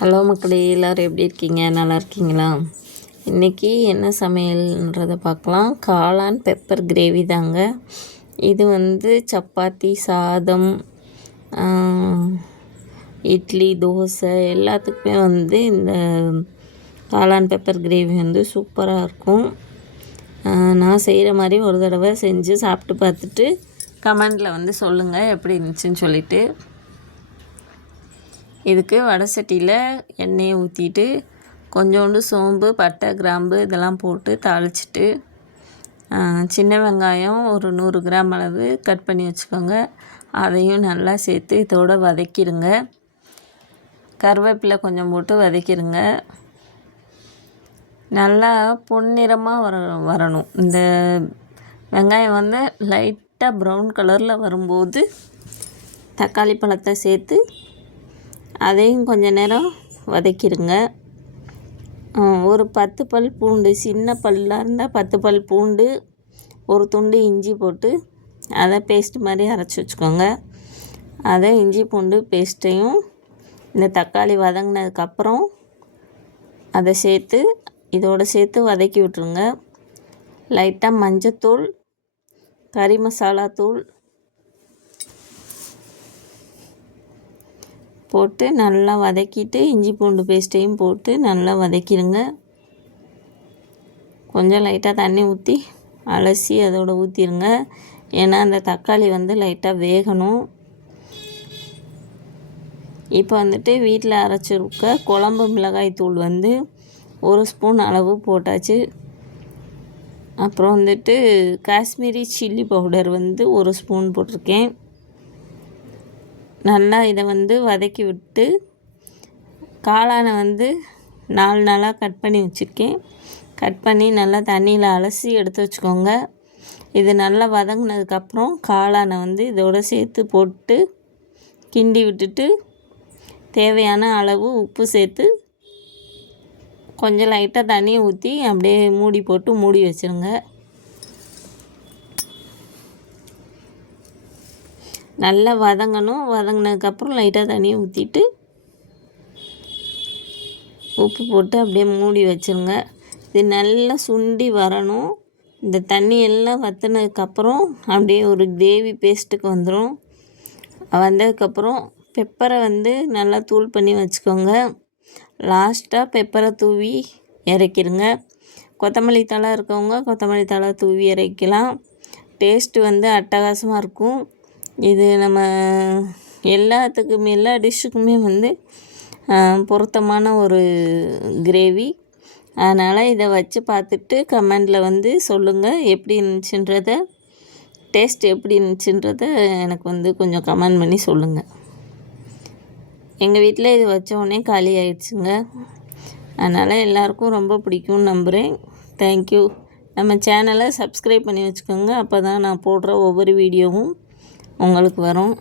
Hello மக்களே, எல்லோரும் எப்படி இருக்கீங்க? நல்லா இருக்கீங்களா? இன்றைக்கி என்ன சமையல்ன்றதை பார்க்கலாம். காளான் பெப்பர் கிரேவி தாங்க. இது சப்பாத்தி, சாதம், இட்லி, தோசை எல்லாத்துக்குமே இந்த காளான் பெப்பர் கிரேவி சூப்பராக இருக்கும். நான் செய்கிற மாதிரி ஒரு தடவை செஞ்சு சாப்பிட்டு பார்த்துட்டு கமெண்டில் சொல்லுங்கள் எப்படி இருந்துச்சுன்னு சொல்லிவிட்டு. இதுக்கு வடை சட்டியில் எண்ணெயை ஊற்றிட்டு கொஞ்சோண்டு சோம்பு, பட்டை, கிராம்பு இதெல்லாம் போட்டு தாளிச்சிட்டு சின்ன வெங்காயம் ஒரு 100 கிராம் அளவு கட் பண்ணி வச்சுக்கோங்க. அதையும் நல்லா சேர்த்து இதோடு வதக்கிடுங்க. கருவேப்பிலை கொஞ்சம் போட்டு வதக்கிடுங்க. நல்லா பொன்னிறமாக வரணும். இந்த வெங்காயம் லைட்டாக ப்ரௌன் கலரில் வரும்போது தக்காளி பழத்தை சேர்த்து அதையும் கொஞ்சம் நேரம் வதக்கிடுங்க. ஒரு 10 பல் பூண்டு, சின்ன பல்லாக இருந்தால் 10 பல் பூண்டு, ஒரு துண்டு இஞ்சி போட்டு அதை பேஸ்ட் மாதிரி அரைச்சி வச்சுக்கோங்க. அதை இஞ்சி பூண்டு பேஸ்ட்டையும் இந்த தக்காளி வதங்கினதுக்கப்புறம் அதை சேர்த்து இதோடு சேர்த்து வதக்கி விட்ருங்க. லைட்டாக மஞ்சத்தூள், கறி மசாலா தூள் போட்டு நல்லா வதக்கிட்டு இஞ்சி பூண்டு பேஸ்ட்டையும் போட்டு நல்லா வதக்கிடுங்க. கொஞ்சம் லைட்டாக தண்ணி ஊற்றி அலசி அதோடு ஊற்றிடுங்க. ஏன்னா அந்த தக்காளி லைட்டாக வேகணும். இப்போ வீட்டில் அரைச்சிருக்க குழம்பு மிளகாய் தூள் 1 ஸ்பூன் அளவு போட்டாச்சு. அப்புறம் காஷ்மீரி சில்லி பவுடர் 1 ஸ்பூன் போட்டிருக்கேன். நல்லா இதை வதக்கி விட்டு காளானை 4 நாளாக கட் பண்ணி வச்சுருக்கேன். கட் பண்ணி நல்லா தண்ணியில் அலசி எடுத்து வச்சுக்கோங்க. இது நல்லா வதங்கினதுக்கப்புறம் காளானை இதோடு சேர்த்து போட்டு கிண்டி விட்டுட்டு தேவையான அளவு உப்பு சேர்த்து கொஞ்சம் லைட்டாக தண்ணியை ஊற்றி அப்படியே மூடி போட்டு மூடி வச்சுருங்க. நல்லா வதங்கணும். வதங்கினதுக்கப்புறம் லைட்டாக தண்ணியை ஊற்றிட்டு உப்பு போட்டு அப்படியே மூடி வச்சுருங்க. இது நல்லா சுண்டி வரணும். இந்த தண்ணி எல்லாம் வற்றினதுக்கப்புறம் அப்படியே ஒரு கிரேவி பேஸ்ட்டுக்கு வந்துடும். வந்ததுக்கப்புறம் பெப்பரை நல்லா தூள் பண்ணி வச்சுக்கோங்க. லாஸ்ட்டாக பெப்பரை தூவி இறக்கிடுங்க. கொத்தமல்லி தழை இருக்கவங்க கொத்தமல்லி தழை தூவி இறக்கலாம். டேஸ்ட்டு அட்டகாசமாக இருக்கும். இது நம்ம எல்லாத்துக்குமே எல்லா டிஷ்ஷுக்குமே பொருத்தமான ஒரு கிரேவி. அதனால் இதை வச்சு பார்த்துட்டு கமெண்டில் சொல்லுங்கள் எப்படி இருந்துச்சுன்றத, டேஸ்ட் எப்படி இருந்துச்சுன்றத எனக்கு கொஞ்சம் கமெண்ட் பண்ணி சொல்லுங்கள். எங்கள் வீட்டில் இது வச்சோடனே காலி ஆயிடுச்சுங்க. அதனால் எல்லாருக்கும் ரொம்ப பிடிக்கும்னு நம்புகிறேன். தேங்க்யூ. நம்ம சேனலை சப்ஸ்கிரைப் பண்ணி வச்சுக்கோங்க. அப்போ தான் நான் போடுற ஒவ்வொரு வீடியோவும் உங்களுக்கு வரும்.